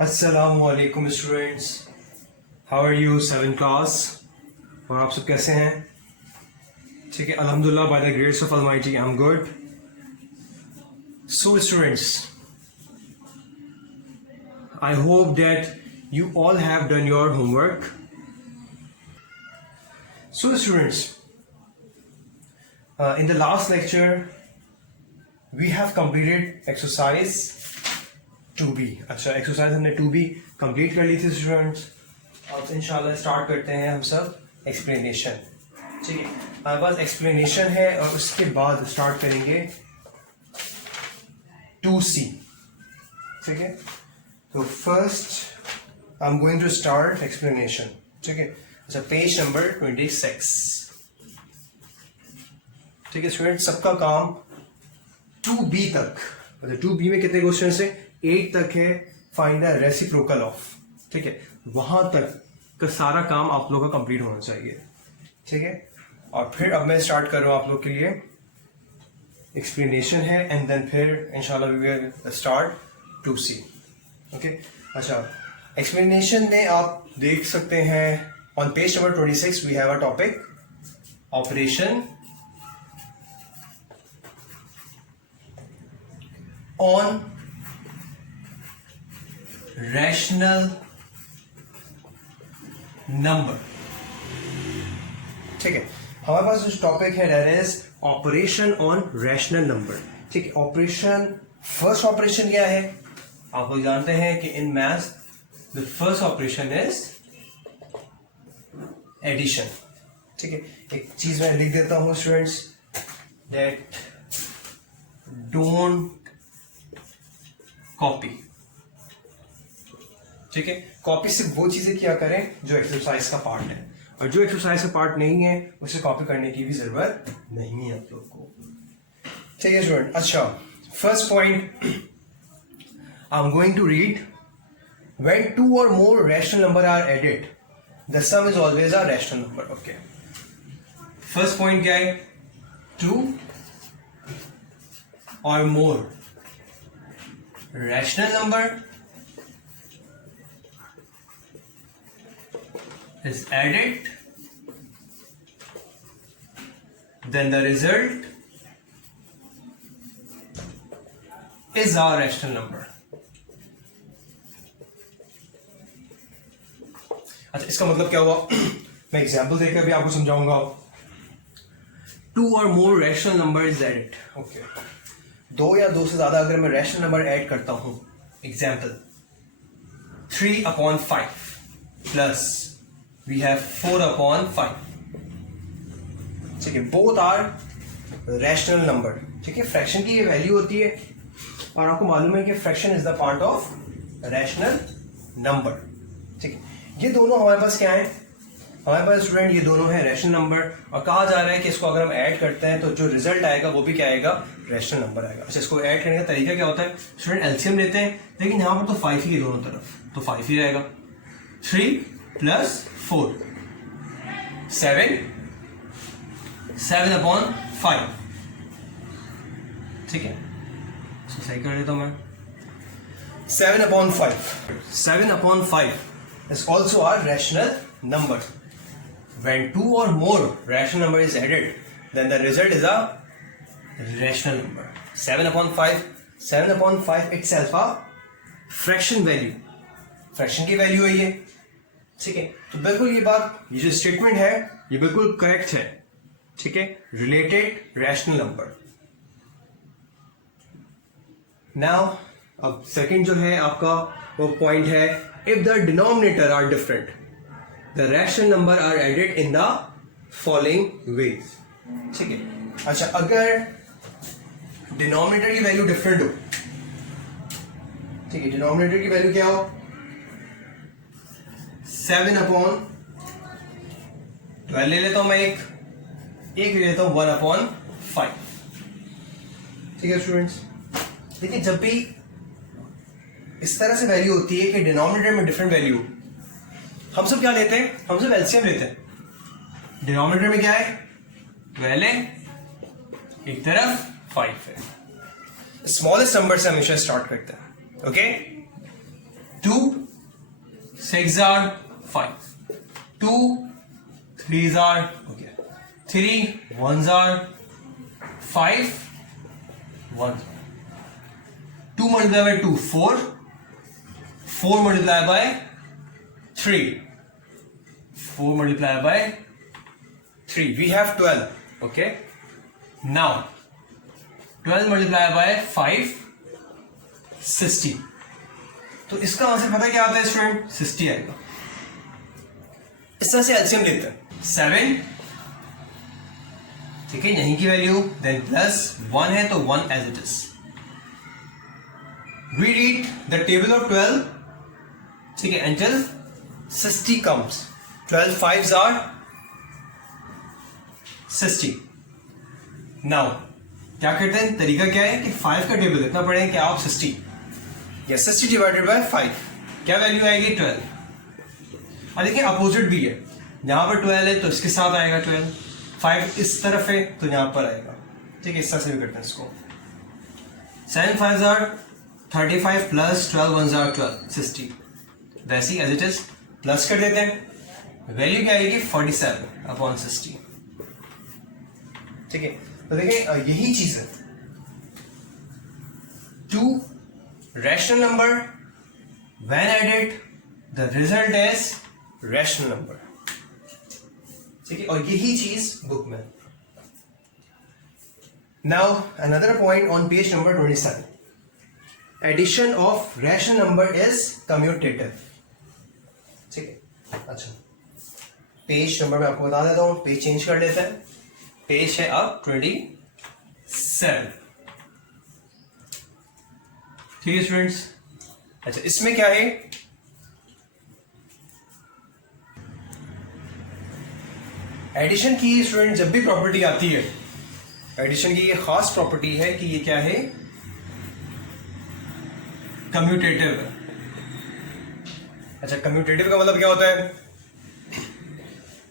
अस्सलामुअलैकुम students, how are you 7th class. और आप सब कैसे हैं? ठीक है, अल्हम्दुलिल्लाह, by the grace of almighty I am good. So students, I hope that you all have done your homework. So students, in the last lecture we have completed exercise 2b. अच्छा, exercise हमने 2b complete कर ली थी students. अब इंशाल्लाह start करते हैं हम सब एक्सप्लेनेशन। ठीक है, हमारे पास एक्सप्लेनेशन है और उसके बाद स्टार्ट करेंगे 2c। ठीक है, तो first I am going to start explanation. ठीक है, अच्छा, पेज नंबर 26। ठीक है स्टूडेंट, सबका काम 2b तक, मतलब 2b में कितने क्वेश्चन है? 8 तक है। Find the reciprocal of. ठीक है, वहां तक का सारा काम आप लोगों का कंप्लीट होना चाहिए। ठीक है, और फिर अब मैं स्टार्ट कर रहा हूं आप लोग के लिए एक्सप्लेनेशन है, एंड देन फिर इंशाल्लाह we will start 2c। Okay, अच्छा, एक्सप्लेनेशन में आप देख सकते हैं on page number 26 we have a topic operation on rational number. ठीक है, हमारे पास जो टॉपिक है that is operation on rational number. ठीक है, ऑपरेशन, फर्स्ट ऑपरेशन क्या है? आप लोग जानते हैं कि in maths the first operation is addition. ठीक है, एक चीज मैं लिख देता हूं स्टूडेंट्स, दैट डोंट कॉपी। ठीक है, कॉपी सिर्फ वो चीजें किया करें जो एक्सरसाइज का पार्ट है, और जो एक्सरसाइज का पार्ट नहीं है उसे कॉपी करने की भी जरूरत नहीं है आप लोग को। ठीक है स्टूडेंट, अच्छा, first point I am going to read, when two or more rational number are added the sum is always a rational number. Okay, first point क्या है? 2 or more rational number is added, then the result is a rational number. अच्छा, इसका मतलब क्या हुआ? मैं example देकर भी आपको समझाऊंगा। 2 और more rational number is added. Okay, 2 या 2 से ज्यादा अगर मैं रैशनल नंबर ऐड करता हूं, एग्जाम्पल 3/5 प्लस वी हैव 4/5। ठीक है, बोथ आर रैशनल नंबर। ठीक है, फ्रैक्शन की ये वैल्यू होती है, और आपको मालूम है कि fraction is the part of rational number. ठीक है, ये दोनों हमारे पास क्या है? हमारे पास स्टूडेंट ये दोनों है रैशनल नंबर, और कहा जा रहा है कि इसको अगर हम ऐड करते हैं तो जो रिजल्ट आएगा वो भी क्या आएगा? रैशनल नंबर आएगा। अच्छा, इसको ऐड करने का तरीका क्या होता है? स्टूडेंट एलसीएम लेते हैं, लेकिन यहां पर तो 5 ही है दोनों तरफ, तो 5 ही रहेगा। 3 + 4 7/5। ठीक है, इसको सही कर देता हूं मैं। 7/5 is also a rational number. When 2 or more rational number is added, then the result is a rational number. 7/5 itself a fraction value. Fraction की वैल्यू है ये। ठीक है, तो बिल्कुल ये बात, ये जो स्टेटमेंट है ये बिल्कुल करेक्ट है। ठीक है, रिलेटेड रैशनल नंबर। नाउ अब सेकंड जो है आपका वो पॉइंट है, if the denominator are different the rational number are added in the following ways. ठीक है, अच्छा, अगर डिनोमिनेटर की वैल्यू डिफरेंट हो, ठीक है, डिनोमिनेटर की वैल्यू क्या हो? 7/12 ले लेता हूं मैं, एक ले लेता हूं 1/5। ठीक है स्टूडेंट्स, देखिए जब भी इस तरह से वैल्यू होती है कि डिनोमिनेटर में डिफरेंट वैल्यू, हम सब क्या लेते हैं? हम सब एलसीएम लेते हैं। डिनोमिनेटर में क्या है? पहले एक तरफ 5 है। स्मॉलेस्ट नंबर से हमेशा स्टार्ट करते हैं। Okay, 2 6 are 5, 2 3s are okay, 3 1s are 5 1, 2 multiplied by 2 4, 4 multiplied by 3, 4 multiplied by 3, we have 12. okay, now 12 multiplied by 5 60. तो इसका आंसर पता क्या आता है स्टूडेंट? 60 आएगा. इस तरह से एलसीएम लेते हैं. 7, ठीक है, यहीं की वैल्यू, देन प्लस 1 है तो 1 as it is. We read the table of 12, ठीक है, until 60 comes. 12 5s are 60. Now क्या करते हैं, तरीका क्या है कि 5 का टेबल लिखना पड़ेगा कि आप 60 या 60 डिवाइडेड बाय 5, क्या वैल्यू आएगी? 12. और देखिए अपोजिट भी है, यहां पर 12 है तो इसके साथ आएगा 12, 5 इस तरफ है तो यहां पर आएगा. ठीक है, इस तरह से भी करते हैं इसको. 7 5s are 35 plus 12 1s are 12, 60. वैसे एज इट इज प्लस कर देते हैं, वैल्यू क्या आएगी? 47 अपॉन 60. ठीक है, तो देखिए यही चीज है. 2 rational number when added the result is rational number. ठीक है, और यही चीज बुक में. Now another point on page number 27, addition of rational number is commutative. ठीक है, अच्छा पेज नंबर मैं आपको बता देता हूं, पेज चेंज कर लेते हैं. पेज है अब 27. ठीक है स्टूडेंट्स. अच्छा इसमें क्या है, एडिशन की स्टूडेंट जब भी प्रॉपर्टी आती है, एडिशन की ये खास प्रॉपर्टी है कि ये क्या है, कम्यूटेटिव है. अच्छा कम्यूटेटिव का मतलब क्या होता है?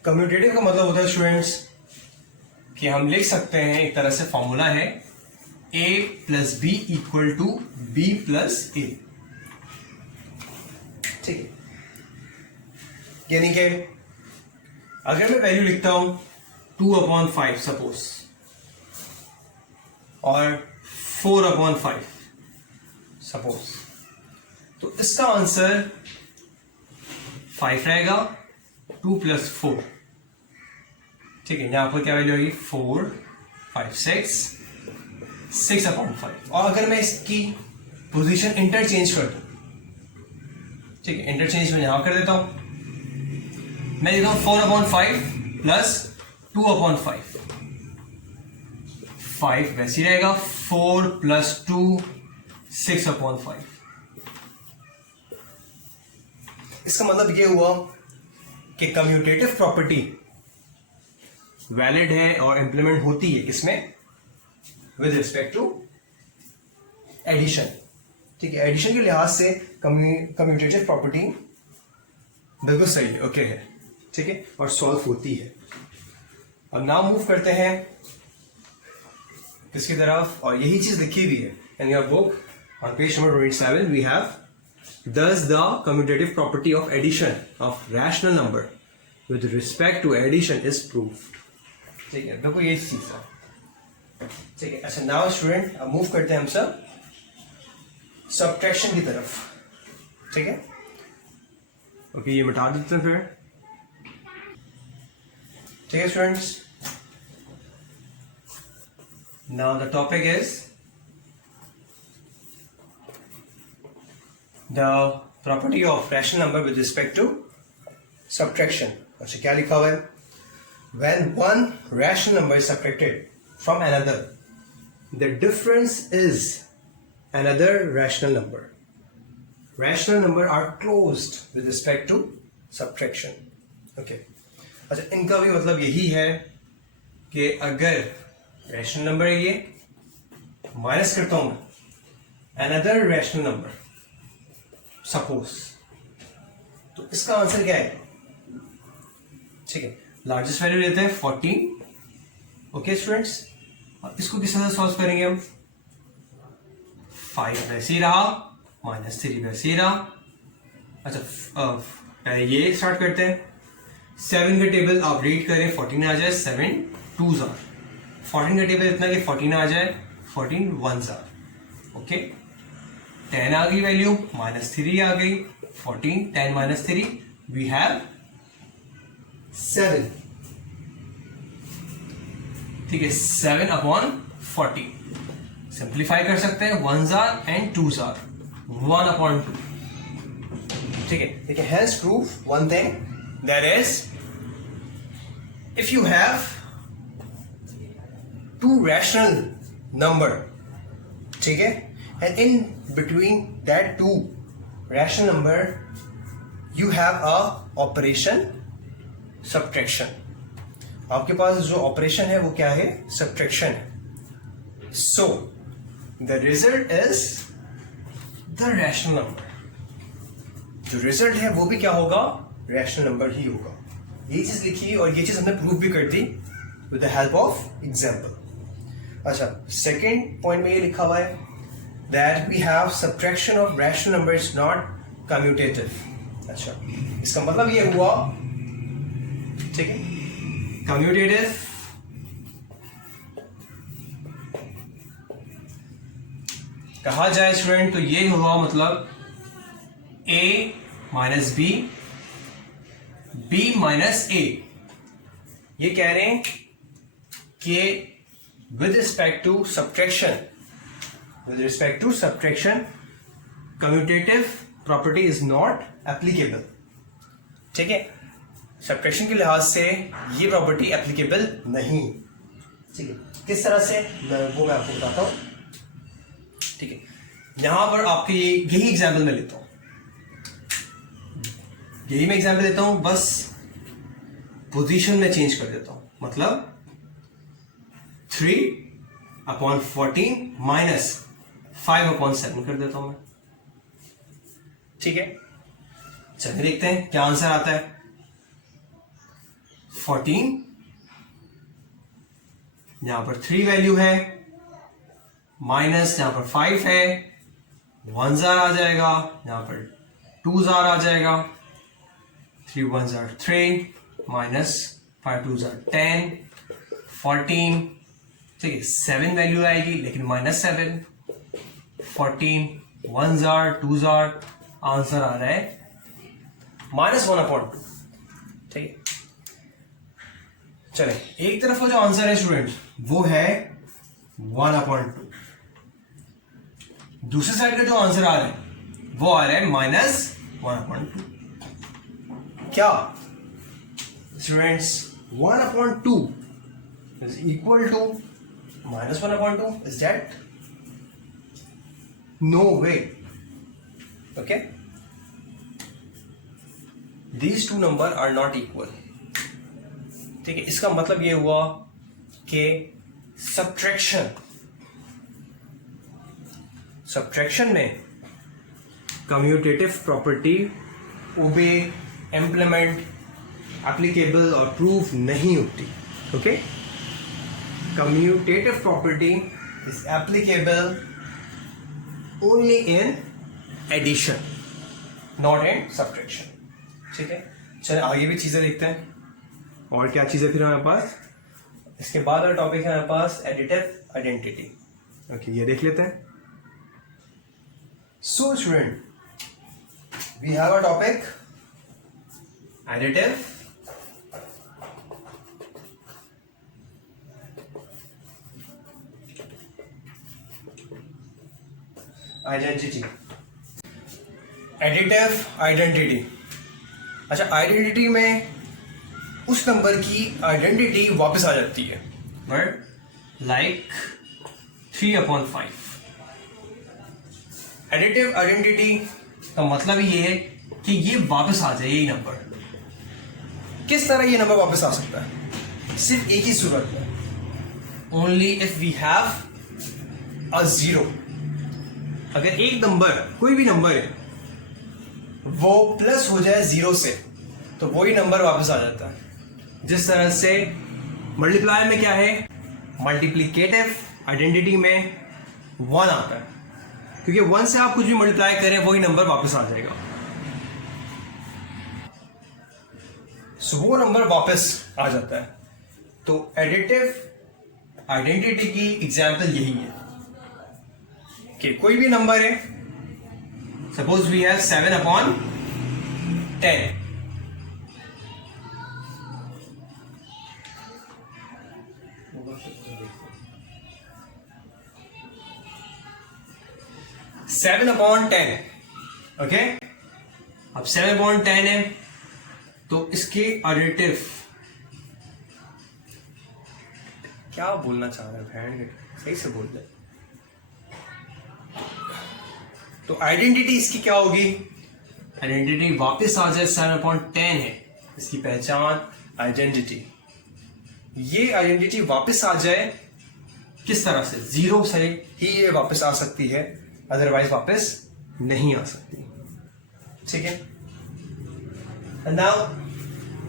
कम्यूटेटिव का मतलब होता है स्टूडेंट्स कि हम लिख सकते हैं, एक तरह से फॉर्मूला है a plus b equal to b plus a. ठीक है, यानी कि अगर मैं वैल्यू लिखता हूं 2/5 सपोज और 4/5 सपोज, तो इसका आंसर 5 रहेगा. 2 प्लस 4, ठीक है, यहां पर क्या वैल्यू आएगी? 4 5 6/5. और अगर मैं इसकी पोजीशन इंटरचेंज कर दूं, ठीक है, इंटरचेंज में यहां कर देता हूं, मैं देता हूं 4/5 प्लस 2/5, 5 वैसे ही रहेगा. 4 प्लस 2 6/5. इसका मतलब ये हुआ कि कम्यूटेटिव प्रॉपर्टी वैलिड है और इंप्लीमेंट होती है किसमें? With respect to addition. ठीक है, एडिशन के लिहाज से कम्यूटेटिव प्रॉपर्टी बिल्कुल सही है, ओके है. ठीक है, और सॉल्व होती है. अब नाउ मूव करते हैं किसकी तरफ, और यही चीज लिखी हुई है in your book on page number 27. We have thus the commutative property of addition of rational number with respect to addition is proved. ठीक है, देखो ये चीज है. ठीक है, अच्छा नाउ स्टूडेंट अब मूव करते हैं हम सब सब्ट्रैक्शन की तरफ. ठीक है, ओके ये मिटा देते हैं फिर. ठीक है students, now the topic is the property of rational number with respect to subtraction. अच्छा क्या लिखा हुआ है? When one rational number is subtracted from another, the difference is another rational number. Rational number are closed with respect to subtraction. Okay. अच्छा इनका भी मतलब यही है कि अगर rational number है ये, माइनस करता हूं मैं another rational number सपोज, तो इसका आंसर क्या है? ठीक है, लार्जेस्ट वैल्यू लेते हैं 14. ओके स्टूडेंट्स, और इसको किस तरह सॉल्व करेंगे हम? 5 वैसे ही रहा, -3 वैसे ही रहा, अच्छा पहले ये स्टार्ट करते हैं। 7 का टेबल आप रीड करें, 14 आ जाए, 7 2s are। 14 का टेबल इतना कि 14 आ जाए, 14 1s are। ओके, 10 आ गई वैल्यू, -3 आ गई, 14 10 -3 वी हैव 7। ठीक है, 7/40 सिंप्लीफाई कर सकते हैं, 1s are and 2s are, 1/2। ठीक है, देखिए has prove one thing, that is if you have to rational number, ठीक है, and in between that to rational number you have a operation subtraction. आपके पास जो ऑपरेशन है वो क्या है? सब्ट्रैक्शन है। So the result is the rational number. जो रिजल्ट है वो भी क्या होगा? रैशनल नंबर ही होगा। ये चीज लिखी और ये चीज हमने प्रूव भी कर दी with the help of example. अच्छा, सेकंड पॉइंट में ये लिखा हुआ है that we have subtraction of rational number is not commutative. अच्छा, इसका मतलब ये हुआ, ठीक है, कम्यूटेटिव कहा जाए स्टूडेंट तो ये हुआ मतलब a minus B, b minus a। ये कह रहे हैं कि with respect to subtraction commutative property is not applicable. ठीक है, सब्ट्रैक्शन के लिहाज से ये प्रॉपर्टी एप्लीकेबल नहीं। ठीक है, किस तरह से वो मैं आपको बताता हूं। ठीक है, यहां पर आपके यही एग्जाम्पल मैं लेता हूं, यही मैं एग्जाम्पल देता हूं, बस पोजीशन में चेंज कर देता हूं। मतलब 3/14 माइनस 5/7 कर देता हूं मैं। ठीक है, चलिए देखते हैं क्या आंसर आता है। 14, यहां पर 3 वैल्यू है, माइनस यहां पर 5 है, 1s आ जाएगा, यहां पर 2s आ जाएगा, 3 1s are 3 minus 5 2s are 10, 14। ठीक है, 7 वैल्यू आएगी लेकिन -7, 14 1s are 2s are, answer आ रहा है -1/2। ठीक है, चले एक तरफ का जो आंसर है स्टूडेंट वो है 1/2, दूसरी साइड का जो आंसर आ रहा है वो आ रहा है -1/2। क्या students? 1/2 is equal to -1/2? Is that? No way. Okay, these two number are not equal। ठीक है, इसका मतलब ये हुआ कि सब्ट्रैक्शन में commutative property obey, implement, applicable और प्रूव नहीं होती। Okay, commutative property is applicable only in addition, not in subtraction. ठीक है, चलिए आगे भी चीजें देखते हैं और क्या चीजें फिर हमारे पास। इसके बाद वाला टॉपिक है हमारे पास एडिटिव आइडेंटिटी। ओके, ये देख लेते हैं। So student, we have a topic additive identity। Additive identity, अच्छा, आइडेंटिटी में उस नंबर की आइडेंटिटी वापस आ जाती है, बट लाइक 3/5। एडिटिव आइडेंटिटी का मतलब ये है कि ये वापस आ जाए यही नंबर। किस तरह ये नंबर वापस आ सकता है? सिर्फ एक ही सूरत में, only if we have a 0। अगर एक नंबर, कोई भी नंबर है, वो प्लस हो जाए 0 से तो वही नंबर वापस आ जाता है। जिस तरह से मल्टीप्लाई में क्या है, मल्टीप्लिकेटिव आइडेंटिटी में 1 आता है, क्योंकि 1 से आप कुछ भी मल्टीप्लाई करें वही नंबर वापस आ जाएगा। सो वो नंबर वापस आ जाता है। तो एडिटिव आइडेंटिटी की एग्जाम्पल यही है कि कोई भी नंबर है, सपोज वी हैव 7/10, 7/10, ओके। अब 7/10 है तो इसके एडिटिव, क्या बोलना चाह रहे हैं, सही से बोल दे। तो आइडेंटिटी इसकी क्या होगी, आइडेंटिटी वापस आ जाए 7/10 है इसकी पहचान आइडेंटिटी। ये आइडेंटिटी वापस आ जाए किस तरह से, 0 से ही ये वापस आ सकती है, अदरवाइज वापस नहीं आ सकती, ठीक है। And now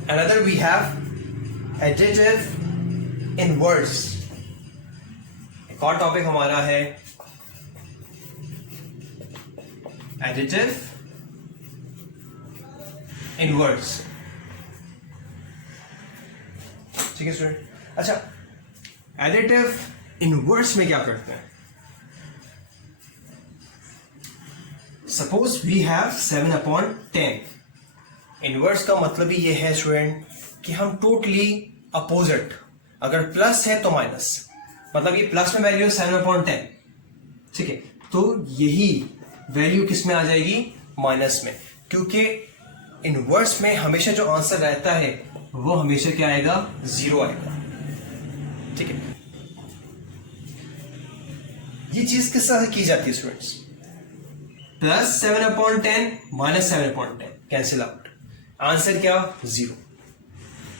another we have additive inverse. एक और टॉपिक हमारा है एडिटिव इनवर्स, ठीक है स्टूडेंट। अच्छा, एडिटिव इनवर्स में क्या करते हैं, सपोज वी हैव 7/10। इनवर्स का मतलब ही ये है स्टूडेंट कि हम टोटली अपोजिट, अगर प्लस है तो माइनस, मतलब ये प्लस में वैल्यू 7/10, ठीक है, तो यही वैल्यू किस में आ जाएगी, माइनस में, क्योंकि इनवर्स में हमेशा जो आंसर रहता है वो हमेशा क्या आएगा, 0 आएगा, ठीक है। ये चीज किस तरह से की जाती है students, plus 7/10 minus 7/10 cancel out, answer क्या, 0।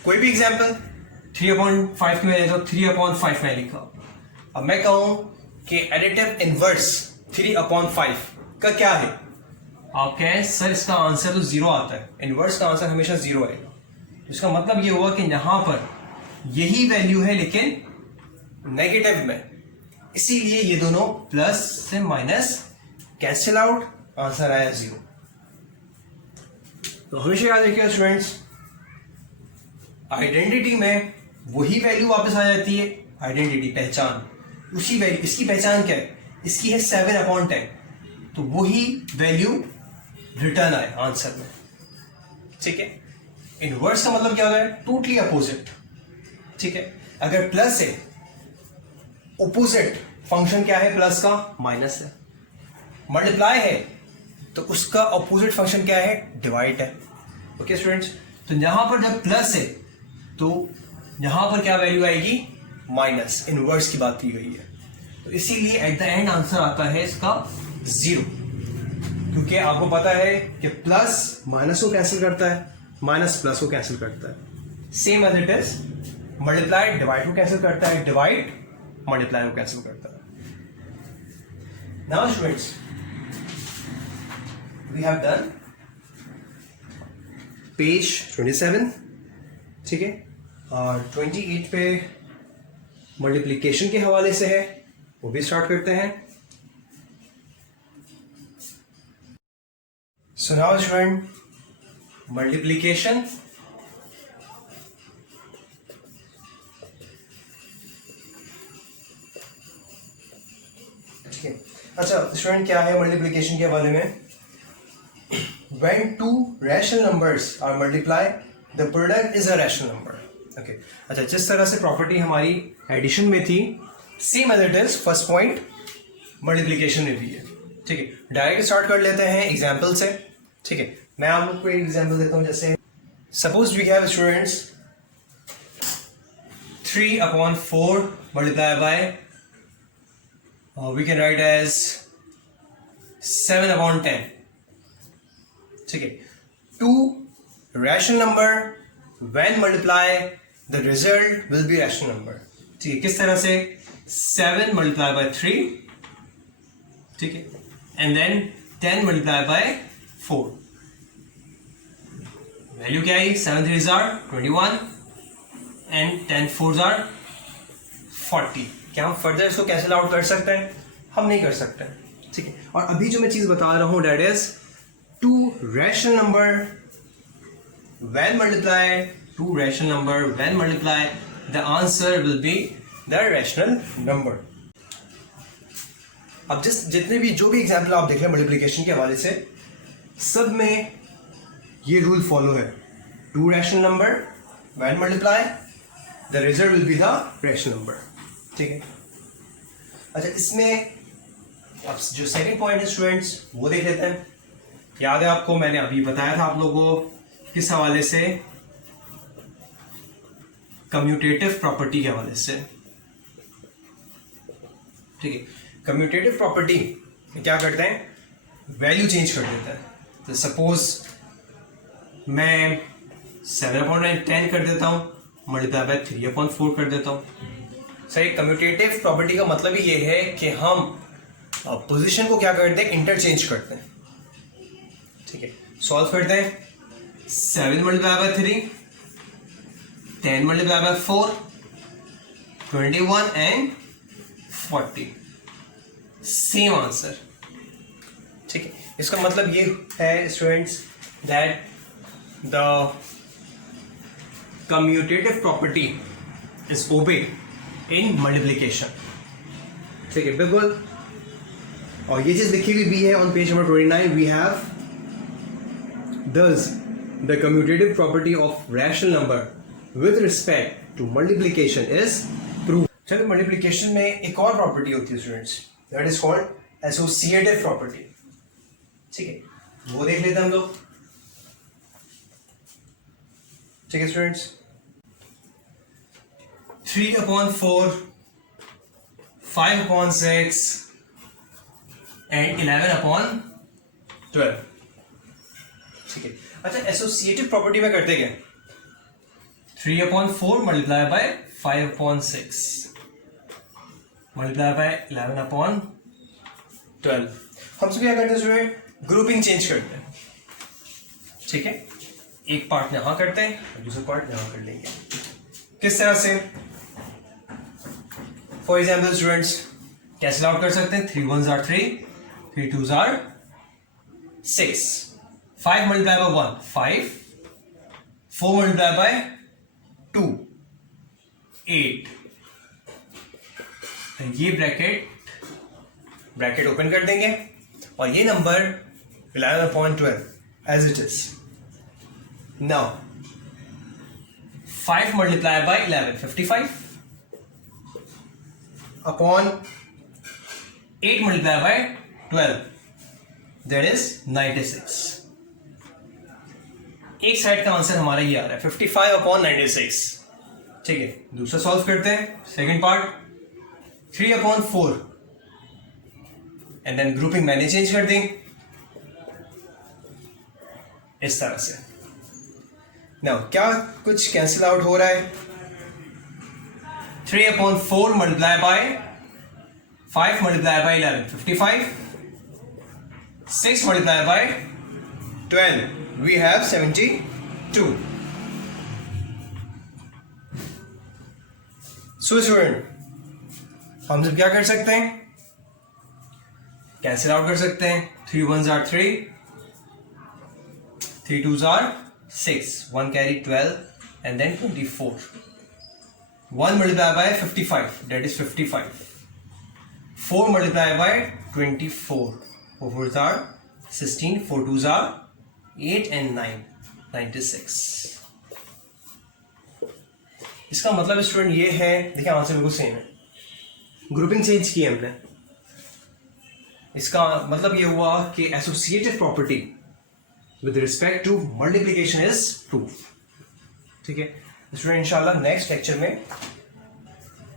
कोई भी एग्जाम्पल 3/5 की मैंने तो 3/5 में लिखा। अब मैं कहूं कि एडिटिव इनवर्स 3/5 का क्या है, आप कहें सर इसका आंसर तो 0 आता है, इनवर्स का आंसर हमेशा 0 आएगा। इसका मतलब ये हुआ कि यहां पर यही वैल्यू है लेकिन नेगेटिव में, इसीलिए ये दोनों प्लस से माइनस कैंसिल आउट, आंसर आया 0। तो हमेशा याद रखिए स्टूडेंट्स, आइडेंटिटी में वही वैल्यू वापस आ जाती है, आइडेंटिटी पहचान, उसी वैल्यू, इसकी पहचान क्या है, इसकी है 7/10, तो वही वैल्यू रिटर्न आए आंसर में, ठीक है। इनवर्स का मतलब क्या होता है, टोटली अपोजिट, ठीक है। अगर प्लस है, ओपोजिट फंक्शन क्या है प्लस का, माइनस है। मल्टीप्लाई है तो उसका अपोजिट फंक्शन क्या है, डिवाइड है, ओके स्टूडेंट्स। तो यहां पर जब प्लस है तो यहां पर क्या वैल्यू आएगी, माइनस, इनवर्स की बात की गई है, तो इसीलिए एट द एंड आंसर आता है इसका 0, क्योंकि आपको पता है कि प्लस माइनस को कैंसिल करता है, माइनस प्लस को कैंसिल करता है, same as it is multiply divide को कैंसिल करता है, डिवाइड मल्टीप्लाई को कैंसिल करता है। Now students, we have done page 27, ठीक है, और 28 पे मल्टीप्लिकेशन के हवाले से है, वो भी स्टार्ट करते हैं। सो नाउ स्टूडेंट, मल्टीप्लिकेशन, ठीक है। अच्छा स्टूडेंट, क्या है मल्टीप्लिकेशन के हवाले में, when two rational numbers are multiplied the product is a rational number, okay। अच्छा, जिस तरह से प्रॉपर्टी हमारी एडिशन में थी, same as it is first point multiplication में भी है, ठीक है। डायरेक्ट स्टार्ट कर लेते हैं एग्जांपल से, ठीक है। मैं आप लोग को एक एग्जांपल देता हूं, जैसे suppose we have students 3/4 multiplied by we can write as 7/10, ठीक है। To rational number when multiply the result will be rational number, ठीक है। किस तरह से, 7 multiplied by 3, ठीक है, and then 10 multiplied by 4, value क्या आई, 7 3s are 21 and 10 4s are 40। क्या हम फर्दर इसको कैंसिल आउट कर सकते हैं, हम नहीं कर सकते, ठीक है। और अभी जो मैं चीज बता रहा हूं that is to rational number when multiply two rational number when multiply the answer will be the rational number. अब जितने भी जो भी एग्जाम्पल आप देख रहे हैं मल्टीप्लिकेशन के हवाले से, सब में ये रूल फॉलो है, to rational number when multiply the result will be the rational number. ठीक है. अच्छा, इसमें अब जो सेकंड पॉइंट है स्टूडेंट्स वो देख लेते हैं. याद है आपको, मैंने अभी बताया था आप लोगों को किस हवाले से, कम्यूटेटिव प्रॉपर्टी के हवाले से. ठीक है. कम्यूटेटिव प्रॉपर्टी क्या करते हैं, वैल्यू चेंज कर देता है. तो सपोज मैं 7/10 कर देता हूं, मल्टीप्लाई बाय 3/4 कर देता हूं. सही. कम्यूटेटिव प्रॉपर्टी का मतलब ही ये है कि हम पोजीशन को क्या करते हैं, इंटरचेंज करते हैं. ठीक है. सॉल्व करते हैं. 7 multiply by 3, 10 multiply by 4, 21 and 40. Same answer. ठीक है. इसका मतलब ये है students that the commutative property is obeyed in multiplication. ठीक है, बिल्कुल. और ये चीज लिखी हुई भी है on page number 29. We have thus the commutative property of rational number with respect to multiplication is proved. चलो, मल्टीप्लिकेशन में एक और प्रॉपर्टी होती है students, that is called associative property. ठीक है, वो देख लेते हैं हम लोग. ठीक है स्टूडेंट्स. 3/4, 5/6 एंड 11/12. ठीक है. अच्छा, एसोसिएटिव प्रॉपर्टी में करते क्या, 3/4 मल्टीप्लाई बाय 5/6 मल्टीप्लाई बाय 11/12. हम सब क्या करते हैं स्टूडेंट, ग्रुपिंग चेंज करते हैं. ठीक है. एक पार्ट यहां करते हैं और दूसरा पार्ट यहां कर लेंगे. किस तरह से, for example students cancel out कर सकते हैं. 3 1s are 3, 3 2s are 6. 5 multiplied by 1, 5. 4 multiplied by 2, 8. ये ब्रैकेट ओपन कर देंगे और ये number 11/12 as it is. Now 5 multiplied by 11, 55. Upon 8 multiplied by 12, that is 96. एक साइड का आंसर हमारा ये आ रहा है 55/96. ठीक है. दूसरा सॉल्व करते हैं. Second part 3/4 and then grouping मैंने चेंज कर दी इस तरह से. नाउ क्या कुछ कैंसिल आउट हो रहा है. 3/4 multiply by 5 multiply by 11, 55. 6 multiply by 12, we have 72. So student, हम सब क्या कर सकते हैं, कैंसिल आउट कर सकते हैं. 3 1s are 3, 3 2s are 6, 1 carry 12 and then 24. 1 multiplied by 55, that is 55. 4 multiplied by 24, 4 4s are 16, 4 2s are 8 and 9, 96. इसका मतलब स्टूडेंट ये है, देखिए आंसर बिल्कुल सेम है. ग्रुपिंग चेंज की हमने. इसका मतलब ये हुआ कि associative property with respect to multiplication is proof. ठीक है स्टूडेंट, इंशाल्लाह नेक्स्ट लेक्चर में,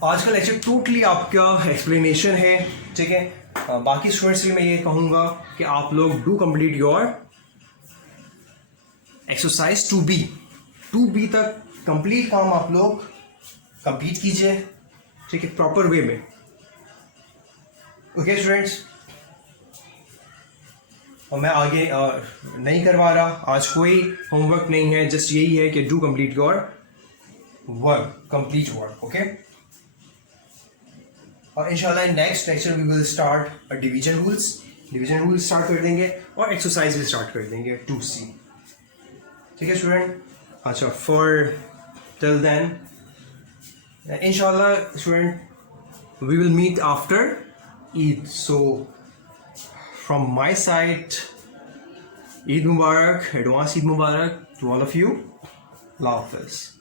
आज का लेक्चर टोटली आपका एक्सप्लेनेशन है. ठीक है. बाकी स्टूडेंट्स के लिए मैं ये कहूंगा कि आप लोग do complete your exercise 2B तक कंप्लीट काम आप लोग कंप्लीट कीजिए. ठीक है, प्रॉपर वे में. ओके स्टूडेंट्स, और मैं आगे नहीं करवा रहा, आज कोई होमवर्क नहीं है, जस्ट यही है कि do complete your work, complete work. Okay. और इंशाल्लाह next lecture we will start division rules start कर देंगे और एक्सरसाइज भी स्टार्ट कर देंगे 2C. ठीक है स्टूडेंट, अच्छा, for till then, inshallah, student, we will meet after Eid. So from my side, Eid Mubarak, advance Eid Mubarak to all of you. Allah Hafiz.